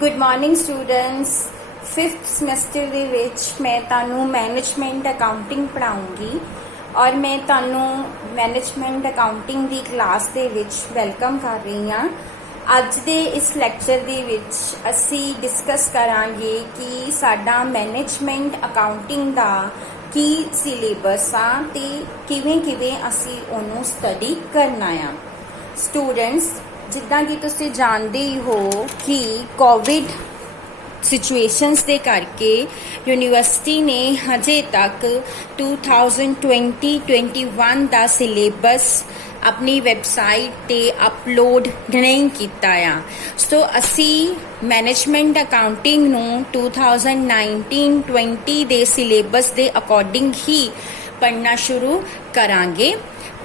Good morning students. 5th semester ਦੇ ਵਿੱਚ ਮੈਂ ਤੁਹਾਨੂੰ ਮੈਨੇਜਮੈਂਟ ਅਕਾਊਂਟਿੰਗ ਪੜ੍ਹਾਉਂਗੀ ਔਰ ਮੈਂ ਤੁਹਾਨੂੰ ਮੈਨੇਜਮੈਂਟ ਅਕਾਊਂਟਿੰਗ ਦੀ ਕਲਾਸ ਦੇ ਵਿੱਚ ਵੈਲਕਮ ਕਰ ਰਹੀ ਹਾਂ। ਅੱਜ ਦੇ ਇਸ ਲੈਕਚਰ ਦੇ ਵਿੱਚ ਅਸੀਂ ਡਿਸਕਸ ਕਰਾਂਗੇ ਕਿ ਸਾਡਾ ਮੈਨੇਜਮੈਂਟ ਅਕਾਊਂਟਿੰਗ ਦਾ ਕੀ ਸਿਲੇਬਸ ਆ ਤੇ ਕਿਵੇਂ ਅਸੀਂ ਉਹਨੂੰ ਸਟੱਡੀ ਕਰਨਾ ਆ। ਸਟੂਡੈਂਟਸ, ਜਿੱਦਾਂ ਕਿ ਤੁਸੀਂ ਜਾਣਦੇ ਹੀ ਹੋ ਕਿ ਕੋਵਿਡ ਸਿਚੁਏਸ਼ਨਸ ਦੇ ਕਰਕੇ ਯੂਨੀਵਰਸਿਟੀ ਨੇ ਹਜੇ ਤੱਕ 2020-21 ਦਾ ਸਿਲੇਬਸ ਆਪਣੀ ਵੈਬਸਾਈਟ ਤੇ ਅਪਲੋਡ ਨਹੀਂ ਕੀਤਾ ਆ। ਸੋ ਅਸੀਂ ਮੈਨੇਜਮੈਂਟ ਅਕਾਊਂਟਿੰਗ ਨੂੰ 2019-20 ਦੇ ਸਿਲੇਬਸ ਦੇ ਅਕੋਰਡਿੰਗ ਹੀ ਪੜ੍ਹਨਾ ਸ਼ੁਰੂ ਕਰਾਂਗੇ।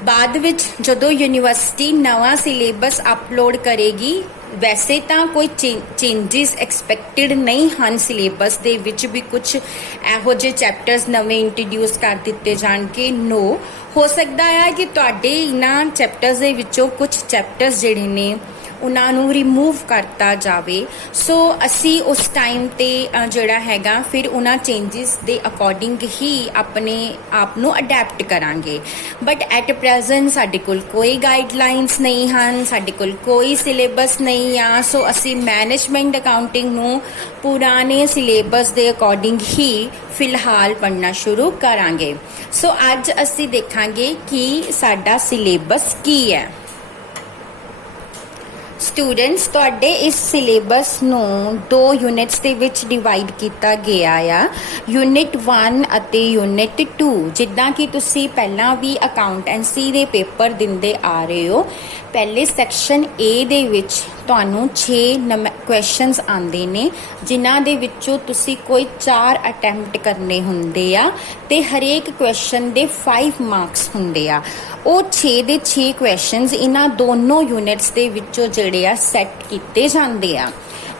ਬਾਅਦ ਵਿੱਚ ਜਦੋਂ ਯੂਨੀਵਰਸਿਟੀ ਨਵਾਂ ਸਿਲੇਬਸ ਅਪਲੋਡ ਕਰੇਗੀ, ਵੈਸੇ ਤਾਂ ਕੋਈ ਚੇਂਜਸ ਐਕਸਪੈਕਟਡ ਨਹੀਂ ਹਨ। ਸਿਲੇਬਸ ਦੇ ਵਿੱਚ ਵੀ ਕੁਝ ਇਹੋ ਜਿਹੇ ਚੈਪਟਰਸ ਨਵੇਂ ਇੰਟਰੋਡਿਊਸ ਕਰ ਦਿੱਤੇ ਜਾਣਗੇ। ਨੋ, ਹੋ ਸਕਦਾ ਹੈ ਕਿ ਤੁਹਾਡੇ ਇਹਨਾਂ ਚੈਪਟਰਸ ਦੇ ਵਿੱਚੋਂ ਕੁਝ ਚੈਪਟਰਸ ਜਿਹੜੇ ਨੇ ਉਹਨਾਂ ਨੂੰ ਰਿਮੂਵ ਕਰਤਾ ਜਾਵੇ। ਸੋ ਅਸੀਂ ਉਸ ਟਾਈਮ ਤੇ ਜਿਹੜਾ ਹੈਗਾ ਫਿਰ ਉਹਨਾਂ ਚੇਂਜਸ ਦੇ ਅਕੋਰਡਿੰਗ ਹੀ ਆਪਣੇ ਆਪ ਨੂੰ ਅਡੈਪਟ ਕਰਾਂਗੇ। ਬਟ ਐਟ ਪ੍ਰੈਜ਼ੈਂਟ ਸਾਡੇ ਕੋਲ ਕੋਈ ਗਾਈਡਲਾਈਨਸ ਨਹੀਂ ਹਨ, ਸਾਡੇ ਕੋਲ ਕੋਈ ਸਿਲੇਬਸ ਨਹੀਂ ਆ। ਸੋ ਅਸੀਂ ਮੈਨੇਜਮੈਂਟ ਅਕਾਊਂਟਿੰਗ ਨੂੰ ਪੁਰਾਣੇ ਸਿਲੇਬਸ ਦੇ ਅਕੋਰਡਿੰਗ ਹੀ ਫਿਲਹਾਲ ਪੜ੍ਹਨਾ ਸ਼ੁਰੂ ਕਰਾਂਗੇ। ਸੋ ਅੱਜ ਅਸੀਂ ਦੇਖਾਂਗੇ ਕਿ ਸਾਡਾ ਸਿਲੇਬਸ ਕੀ ਹੈ। ਸਟੂਡੈਂਟਸ, ਤੁਹਾਡੇ ਇਸ ਸਿਲੇਬਸ ਨੂੰ 2 ਯੂਨਿਟਸ ਦੇ ਵਿੱਚ ਡਿਵਾਈਡ ਕੀਤਾ ਗਿਆ ਆ, ਯੂਨਿਟ 1 ਅਤੇ ਯੂਨਿਟ 2। ਜਿੱਦਾਂ ਕਿ ਤੁਸੀਂ ਪਹਿਲਾਂ ਵੀ ਅਕਾਊਂਟੈਂਸੀ ਦੇ ਪੇਪਰ ਦਿੰਦੇ ਆ ਰਹੇ ਹੋ, ਪਹਿਲੇ ਸੈਕਸ਼ਨ A ਦੇ ਵਿੱਚ ਤੁਹਾਨੂੰ 6 ਕੁਐਸਚਨਸ ਆਉਂਦੇ ਨੇ, ਜਿਨ੍ਹਾਂ ਦੇ ਵਿੱਚੋਂ ਤੁਸੀਂ ਕੋਈ 4 ਅਟੈਂਪਟ ਕਰਨੇ ਹੁੰਦੇ ਆ ਤੇ ਹਰੇਕ ਕੁਐਸਚਨ ਦੇ 5 ਮਾਰਕਸ ਹੁੰਦੇ ਆ। ਉਹ 6 ਦੇ 6 ਕੁਐਸਚਨਸ ਇਹਨਾਂ ਦੋਨੋਂ ਯੂਨਿਟਸ ਦੇ ਵਿੱਚੋਂ ਜਿਹੜੇ ਆ ਸੈੱਟ ਕੀਤੇ ਜਾਂਦੇ ਆ।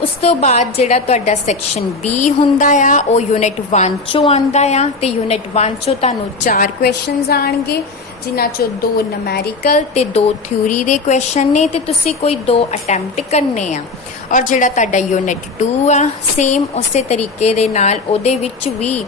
ਉਸ ਤੋਂ ਬਾਅਦ ਜਿਹੜਾ ਤੁਹਾਡਾ ਸੈਕਸ਼ਨ B ਹੁੰਦਾ ਆ ਉਹ ਯੂਨਿਟ 1 ਚੋਂ ਆਉਂਦਾ ਆ ਤੇ ਯੂਨਿਟ 1 ਚੋਂ ਤੁਹਾਨੂੰ 4 ਕੁਐਸਚਨਸ ਆਣਗੇ, ਜਿਨ੍ਹਾਂ ਚੋਂ 2 ਨੂਮੈਰੀਕਲ ਤੇ 2 ਥਿਊਰੀ ਦੇ ਕੁਐਸਚਨ ਨੇ ਤੇ ਤੁਸੀਂ ਕੋਈ 2 ਅਟੈਂਪਟ ਕਰਨੇ ਆ। ਔਰ ਜਿਹੜਾ ਤੁਹਾਡਾ ਯੂਨਿਟ 2 ਆ, ਸੇਮ ਉਸੇ ਤਰੀਕੇ ਦੇ ਨਾਲ ਉਹਦੇ ਵਿੱਚ ਵੀ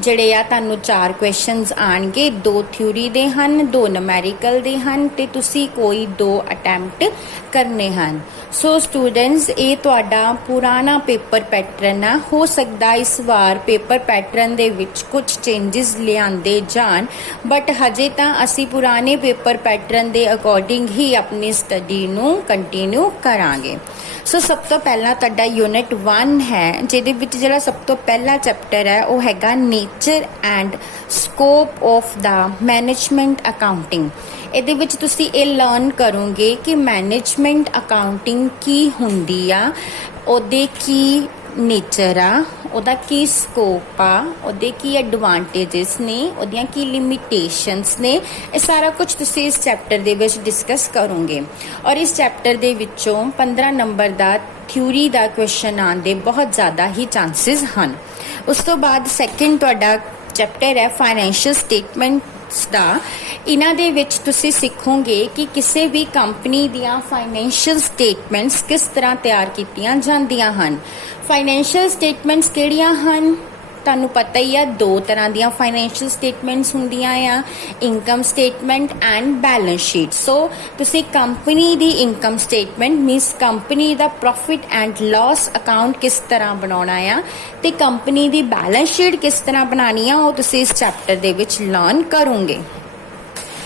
ਜਿਹੜੇ ਆ ਤੁਹਾਨੂੰ 4 ਕੁਐਸਚਨਸ ਆਣਗੇ, 2 ਥਿਊਰੀ ਦੇ ਹਨ, 2 ਨੂਮੈਰੀਕਲ ਦੇ ਹਨ ਤੇ ਤੁਸੀਂ ਕੋਈ 2 ਅਟੈਂਪਟ ਕਰਨੇ ਹਨ। ਸੋ ਸਟੂਡੈਂਟਸ, ਇਹ ਤੁਹਾਡਾ ਪੁਰਾਣਾ ਪੇਪਰ ਪੈਟਰਨ ਆ। ਹੋ ਸਕਦਾ ਇਸ ਵਾਰ ਪੇਪਰ ਪੈਟਰਨ ਦੇ ਵਿੱਚ ਕੁਝ ਚੇਂਜਸ ਲਿਆਂਦੇ ਜਾਣ, ਬਟ ਹਜੇ ਤਾਂ ਅਸੀਂ ਪੁਰਾਣੇ ਪੇਪਰ ਪੈਟਰਨ ਦੇ ਅਕੋਰਡਿੰਗ ਹੀ ਆਪਣੀ ਸਟੱਡੀ ਨੂੰ ਕੰਟੀਨਿਊ ਕਰਾਂਗੇ। ਸੋ ਸਭ ਤੋਂ ਪਹਿਲਾਂ ਤੁਹਾਡਾ ਯੂਨਿਟ 1 ਹੈ, ਜਿਹਦੇ ਵਿੱਚ ਜਿਹੜਾ ਸਭ ਤੋਂ ਪਹਿਲਾ ਚੈਪਟਰ ਹੈ ਉਹ ਹੈਗਾ nature and scope of the management accounting. ਇਹਦੇ ਵਿੱਚ ਤੁਸੀਂ ਇਹ ਲਰਨ ਕਰੋਗੇ ਕਿ ਮੈਨੇਜਮੈਂਟ ਅਕਾਊਂਟਿੰਗ ਕੀ ਹੁੰਦੀ ਆ, ਉਹਦੇ ਕੀ ਨੇਚਰ ਆ, ਉਹਦਾ ਕੀ ਸਕੋਪ ਆ, ਉਹਦੇ ਕੀ ਐਡਵਾਂਟੇਜਸ ਨੇ, ਉਹਦੀਆਂ ਕੀ ਲਿਮਿਟੇਸ਼ਨਸ ਨੇ। ਇਹ ਸਾਰਾ ਕੁਝ ਤੁਸੀਂ ਇਸ ਚੈਪਟਰ ਦੇ ਵਿੱਚ ਡਿਸਕਸ ਕਰੋਗੇ। ਔਰ ਇਸ ਚੈਪਟਰ ਦੇ ਵਿੱਚੋਂ 15 ਨੰਬਰ ਦਾ ਥਿਊਰੀ ਦਾ ਕੁਐਸਚਨ ਆਉਣ ਦੇ ਬਹੁਤ ਜ਼ਿਆਦਾ ਹੀ ਚਾਂਸਸ ਹਨ। ਉਸ ਤੋਂ ਬਾਅਦ ਸੈਕਿੰਡ ਤੁਹਾਡਾ ਚੈਪਟਰ ਹੈ ਫਾਈਨੈਂਸ਼ੀਅਲ ਸਟੇਟਮੈਂਟਸ ਦਾ। ਇਹਨਾਂ ਦੇ ਵਿੱਚ ਤੁਸੀਂ ਸਿੱਖੋਗੇ ਕਿ ਕਿਸੇ ਵੀ ਕੰਪਨੀ ਦੀਆਂ ਫਾਈਨੈਂਸ਼ੀਅਲ ਸਟੇਟਮੈਂਟਸ ਕਿਸ ਤਰ੍ਹਾਂ ਤਿਆਰ ਕੀਤੀਆਂ ਜਾਂਦੀਆਂ ਹਨ। ਫਾਈਨੈਂਸ਼ੀਅਲ ਸਟੇਟਮੈਂਟਸ ਕਿਹੜੀਆਂ ਹਨ? ਤੁਹਾਨੂੰ ਪਤਾ ਹੀ ਆ, 2 ਤਰ੍ਹਾਂ ਦੀਆਂ ਫਾਈਨੈਂਸ਼ੀਅਲ ਸਟੇਟਮੈਂਟਸ ਹੁੰਦੀਆਂ ਆ, income statement and balance sheet. So ਤੁਸੀਂ ਕੰਪਨੀ ਦੀ ਇਨਕਮ ਸਟੇਟਮੈਂਟ ਮੀਨਸ ਕੰਪਨੀ ਦਾ ਪ੍ਰੋਫਿਟ ਐਂਡ ਲਾਸ ਅਕਾਊਂਟ ਕਿਸ ਤਰ੍ਹਾਂ ਬਣਾਉਣਾ ਆ ਤੇ ਕੰਪਨੀ ਦੀ ਬੈਲੈਂਸ ਸ਼ੀਟ ਕਿਸ ਤਰ੍ਹਾਂ ਬਣਾਉਣੀ ਆ, ਉਹ ਤੁਸੀਂ ਇਸ ਚੈਪਟਰ ਦੇ ਵਿੱਚ ਲਰਨ ਕਰੋਗੇ।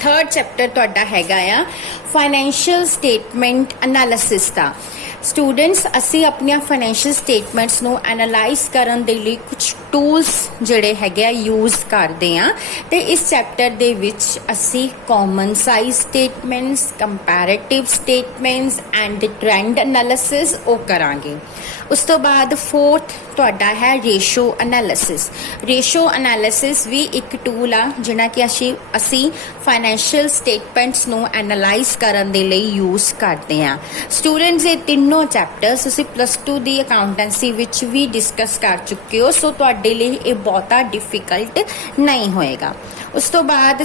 ਥਰਡ ਚੈਪਟਰ ਤੁਹਾਡਾ ਹੈਗਾ ਆ ਫਾਈਨੈਂਸ਼ੀਅਲ ਸਟੇਟਮੈਂਟ ਐਨਾਲਿਸਿਸ ਦਾ। ਸਟੂਡੈਂਟਸ, ਅਸੀਂ ਆਪਣੀਆਂ ਫਾਈਨੈਂਸ਼ੀਅਲ ਸਟੇਟਮੈਂਟਸ ਨੂੰ ਐਨਾਲਾਈਜ਼ ਕਰਨ ਦੇ ਲਈ ਕੁਝ ਟੂਲਸ ਜਿਹੜੇ ਹੈਗੇ ਆ ਯੂਜ਼ ਕਰਦੇ ਆ ਤੇ ਇਸ ਚੈਪਟਰ ਦੇ ਵਿੱਚ ਅਸੀਂ common size statements, comparative statements and trend analysis ਉਹ ਕਰਾਂਗੇ। ਉਸ ਤੋਂ ਬਾਅਦ ਫੋਰਥ ਤੁਹਾਡਾ ਹੈ ਰੇਸ਼ੋ ਐਨਾਲਿਸਿਸ। ਰੇਸ਼ੋ ਐਨਾਲਿਸਿਸ ਵੀ ਇੱਕ ਟੂਲ ਆ ਜਿਹੜਾ ਕਿ ਅਸੀਂ ਫਾਈਨੈਂਸ਼ੀਅਲ ਸਟੇਟਮੈਂਟਸ ਨੂੰ ਐਨਾਲਾਈਜ਼ ਕਰਨ ਦੇ ਲਈ ਯੂਜ਼ ਕਰਦੇ ਆ। ਸਟੂਡੈਂਟਸ, ਇਹ ਤਿੰਨੋਂ ਚੈਪਟਰਸ ਤੁਸੀਂ +2 ਦੀ ਅਕਾਊਂਟੈਂਸੀ ਵਿੱਚ ਵੀ ਡਿਸਕਸ ਕਰ ਚੁੱਕੇ ਹੋ। ਸੋ ਤੁਹਾਡੇ ਤੁਹਾਡੇ ਲਈ ਇਹ ਬਹੁਤਾ ਡਿਫਿਕਲਟ ਨਹੀਂ ਹੋਏਗਾ। ਉਸ ਤੋਂ ਬਾਅਦ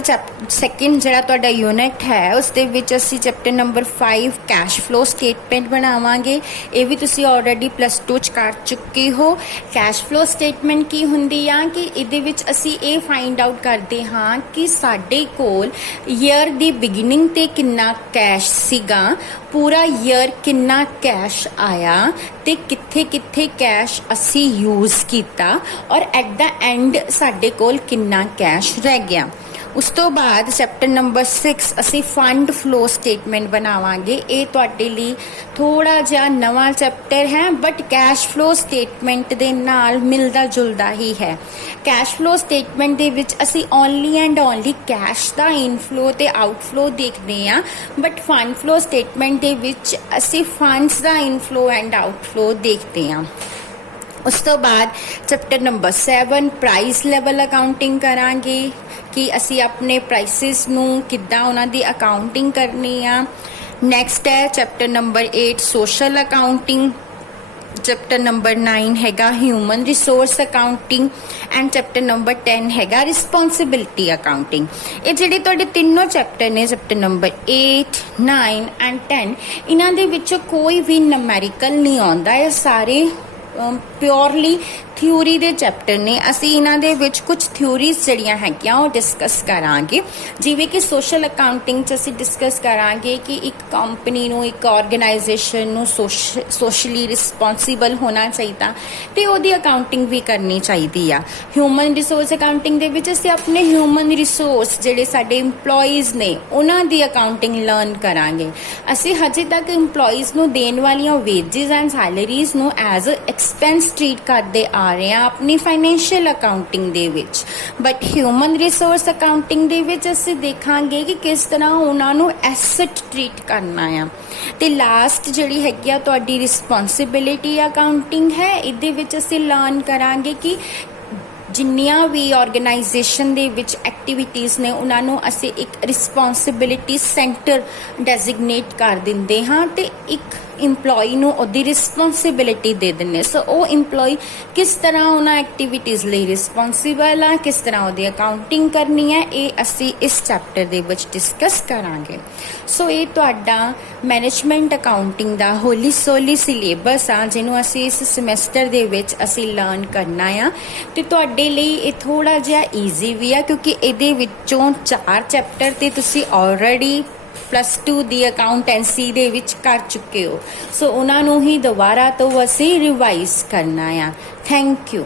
ਸੈਕਿੰਡ ਜਿਹੜਾ ਤੁਹਾਡਾ ਯੂਨਿਟ ਹੈ ਉਸ ਦੇ ਵਿੱਚ ਅਸੀਂ chapter number 5 cash flow statement ਬਣਾਵਾਂਗੇ। ਇਹ ਵੀ ਤੁਸੀਂ ਆਲਰੇਡੀ ਪਲੱਸ 2 ਚ ਕਰ ਚੁੱਕੇ ਹੋ। ਕੈਸ਼ ਫਲੋ ਸਟੇਟਮੈਂਟ ਕੀ ਹੁੰਦੀ ਆ ਕਿ ਇਹਦੇ ਵਿੱਚ ਅਸੀਂ ਇਹ ਫਾਈਂਡ ਆਊਟ ਕਰਦੇ ਹਾਂ ਕਿ ਸਾਡੇ ਕੋਲ ਈਅਰ ਦੀ ਬਿਗਿਨਿੰਗ ਤੇ ਕਿੰਨਾ ਕੈਸ਼ ਸੀਗਾ, ਪੂਰਾ ਈਅਰ ਕਿੰਨਾ ਕੈਸ਼ ਆਇਆ ਤੇ ਕਿੱਥੇ ਕਿੱਥੇ ਕੈਸ਼ ਅਸੀਂ ਯੂਜ਼ ਕੀਤਾ ਔਰ ਐਟ ਦਾ ਐਂਡ ਸਾਡੇ ਕੋਲ ਕਿੰਨਾ ਕੈਸ਼ ਰਹਿ ਗਿਆ। ਉਸ ਤੋਂ ਬਾਅਦ ਚੈਪਟਰ ਨੰਬਰ 6 ਅਸੀਂ ਫੰਡ ਫਲੋ ਸਟੇਟਮੈਂਟ ਬਣਾਵਾਂਗੇ। ਇਹ ਤੁਹਾਡੇ ਲਈ ਥੋੜਾ ਜਿਹਾ ਨਵਾਂ ਚੈਪਟਰ ਹੈ ਬਟ ਕੈਸ਼ ਫਲੋ ਸਟੇਟਮੈਂਟ ਦੇ ਨਾਲ ਮਿਲਦਾ ਜੁਲਦਾ ਹੀ ਹੈ। ਕੈਸ਼ ਫਲੋ ਸਟੇਟਮੈਂਟ ਦੇ ਵਿੱਚ ਅਸੀਂ only and only cash the inflow ਤੇ ਆਊਟਫਲੋ ਦੇਖਦੇ ਹਾਂ ਬਟ ਫੰਡ ਫਲੋ ਸਟੇਟਮੈਂਟ ਦੇ ਵਿੱਚ ਅਸੀਂ funds the inflow and outflow ਦੇਖਦੇ ਹਾਂ। ਉਸ ਤੋਂ ਬਾਅਦ chapter number 7 price level accounting ਕਰਾਂਗੇ ਕਿ ਅਸੀਂ ਆਪਣੇ ਪ੍ਰਾਈਸਿਸ ਨੂੰ ਕਿੱਦਾਂ ਉਹਨਾਂ ਦੀ ਅਕਾਊਂਟਿੰਗ ਕਰਨੀ ਆ। ਨੈਕਸਟ ਹੈ chapter number 8 social accounting. Chapter number 9 ਹੈਗਾ human resource accounting and chapter number 10 ਹੈਗਾ ਰਿਸਪੌਂਸਿਬਿਲਿਟੀ ਅਕਾਊਂਟਿੰਗ। ਇਹ ਜਿਹੜੇ ਤੁਹਾਡੇ ਤਿੰਨੋਂ ਚੈਪਟਰ ਨੇ ਚੈਪਟਰ ਨੰਬਰ 8 9 ਐਂਡ 10 ਇਹਨਾਂ ਦੇ ਵਿੱਚੋਂ ਕੋਈ ਵੀ ਨੰਬੈਰੀਕਲ ਨਹੀਂ ਆਉਂਦਾ। ਇਹ ਸਾਰੇ ਪਿਓਰਲੀ ਥਿਊਰੀ ਦੇ ਚੈਪਟਰ ਨੇ। ਅਸੀਂ ਇਹਨਾਂ ਦੇ ਵਿੱਚ ਕੁਝ ਥਿਊਰੀਜ਼ ਜਿਹੜੀਆਂ ਹੈਗੀਆਂ ਉਹ ਡਿਸਕਸ ਕਰਾਂਗੇ। ਜਿਵੇਂ ਕਿ ਸੋਸ਼ਲ ਅਕਾਊਂਟਿੰਗ 'ਚ ਅਸੀਂ ਡਿਸਕਸ ਕਰਾਂਗੇ ਕਿ ਇੱਕ ਕੰਪਨੀ ਨੂੰ ਇੱਕ ਆਰਗੇਨਾਈਜੇਸ਼ਨ ਨੂੰ ਸੋਸ਼ਲੀ ਰਿਸਪੌਂਸੀਬਲ ਹੋਣਾ ਚਾਹੀਦਾ ਤੇ ਉਹਦੀ ਅਕਾਊਂਟਿੰਗ ਵੀ ਕਰਨੀ ਚਾਹੀਦੀ ਆ। ਹਿਊਮਨ ਰਿਸੋਰਸ ਅਕਾਊਂਟਿੰਗ ਦੇ ਵਿੱਚ ਅਸੀਂ ਆਪਣੇ ਹਿਊਮਨ ਰਿਸੋਰਸ ਜਿਹੜੇ ਸਾਡੇ EMPLOYEES ਨੇ ਉਹਨਾਂ ਦੀ ਅਕਾਊਂਟਿੰਗ ਲਰਨ ਕਰਾਂਗੇ। ਅਸੀਂ ਹਜੇ ਤੱਕ EMPLOYEES ਨੂੰ ਦੇਣ ਵਾਲੀਆਂ ਵੇਜਿਸ ਐਂਡ ਸੈਲਰੀਜ਼ ਨੂੰ ਐਜ਼ ਐਕਸਪੈਂਸ ਟ੍ਰੀਟ ਕਰਦੇ ਆ ਰਹੇ ਹਾਂ ਆਪਣੀ ਫਾਈਨੈਂਸ਼ੀਅਲ ਅਕਾਊਂਟਿੰਗ ਦੇ ਵਿੱਚ ਬਟ ਹਿਊਮਨ ਰਿਸੋਰਸ ਅਕਾਊਂਟਿੰਗ ਦੇ ਵਿੱਚ ਅਸੀਂ ਦੇਖਾਂਗੇ ਕਿ ਕਿਸ ਤਰ੍ਹਾਂ ਉਹਨਾਂ ਨੂੰ ਐਸੈਟ ਟ੍ਰੀਟ ਕਰਨਾ ਆ। ਤੇ ਲਾਸਟ ਜਿਹੜੀ ਹੈਗੀ ਆ ਤੁਹਾਡੀ ਰਿਸਪੌਂਸਿਬਿਲਿਟੀ ਅਕਾਊਂਟਿੰਗ ਹੈ। ਇਹਦੇ ਵਿੱਚ ਅਸੀਂ ਲਰਨ ਕਰਾਂਗੇ ਕਿ ਜਿੰਨੀਆਂ ਵੀ ਆਰਗੇਨਾਈਜੇਸ਼ਨ ਦੇ ਵਿੱਚ ਐਕਟੀਵਿਟੀਜ਼ ਨੇ ਉਹਨਾਂ ਨੂੰ ਅਸੀਂ ਇੱਕ ਰਿਸਪੌਂਸਿਬਿਲਿਟੀ ਸੈਂਟਰ ਡੈਜ਼ਿਗਨੇਟ ਕਰ ਦਿੰਦੇ ਹਾਂ ਤੇ ਇੱਕ EMPLOYEE ਨੂੰ ਉਹਦੀ ਰਿਸਪੌਂਸਿਬਿਲਿਟੀ ਦੇ ਦਿੰਦੇ। ਸੋ ਉਹ EMPLOYEE ਕਿਸ ਤਰ੍ਹਾਂ ਉਹਨਾਂ ਐਕਟੀਵਿਟੀਜ਼ ਲਈ ਰਿਸਪੌਂਸਿਬਲ ਆ, ਕਿਸ ਤਰ੍ਹਾਂ ਉਹਦੀ ਅਕਾਊਂਟਿੰਗ ਕਰਨੀ ਹੈ, ਇਹ ਅਸੀਂ ਇਸ ਚੈਪਟਰ ਦੇ ਵਿੱਚ ਡਿਸਕਸ ਕਰਾਂਗੇ। ਸੋ ਇਹ ਤੁਹਾਡਾ ਮੈਨੇਜਮੈਂਟ ਅਕਾਊਂਟਿੰਗ ਦਾ ਹੋਲੀ ਸੋਲੀ ਸਿਲੇਬਸ ਆ ਜਿਹਨੂੰ ਅਸੀਂ ਇਸ ਸਮੈਸਟਰ ਦੇ ਵਿੱਚ ਅਸੀਂ ਲਰਨ ਕਰਨਾ ਆ ਤੇ ਤੁਹਾਡੇ ਲਈ ਇਹ ਥੋੜਾ ਜਿਹਾ ਈਜ਼ੀ ਵੀ ਆ ਕਿਉਂਕਿ ਇਹਦੇ ਵਿੱਚੋਂ 4 ਚੈਪਟਰ ਤੇ ਤੁਸੀਂ ਆਲਰੇਡੀ ਪਲੱਸ 2 ਦੀ ਅਕਾਊਂਟੈਂਸੀ ਦੇ ਵਿੱਚ ਕਰ ਚੁੱਕੇ ਹੋ। ਸੋ ਉਹਨਾਂ ਨੂੰ ਹੀ ਦੁਬਾਰਾ ਤੋਂ ਅਸੀਂ ਰਿਵਾਈਜ਼ ਕਰਨਾ ਆ। Thank you.